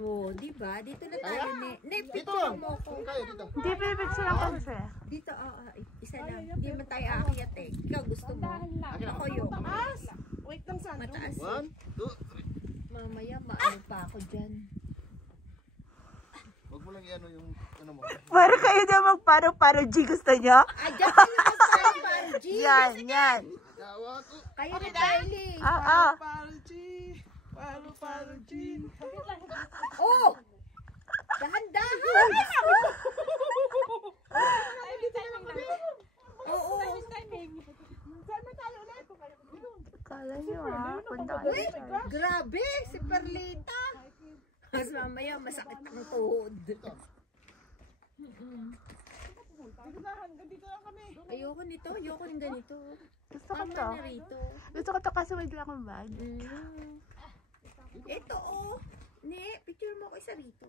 Oh, di ba? Dito na tayo, ne. Picture mo ko. Hindi, picture lang kami sa'yo. Dito, isa lang. Hindi man tayo aakyat eh. Ikaw gusto mo. Ako yung. Wait lang, Sandro. Mataas. 1, 2, 3. Mamaya, maano pa ako dyan. Huwag mo lang i-ano yung ano mo. Para kayo na magparo-paro G, gusto nyo? Ay, dyan tayo mag-paro, G. Yan, yan. Kayo na tayo, Paro, G. Oh! Dahan-dahan! Oo. Kala nyo punta ka Uy, grabe, si Perlita. Mas mamaya, masakit ang tuhod. Ayoko nito, ayoko ng ganito. Gusto ko Tama to. na rito. Gusto ko to kasi wait lang akong bag. Ito, oh. Ne, picture mo ko isa rito.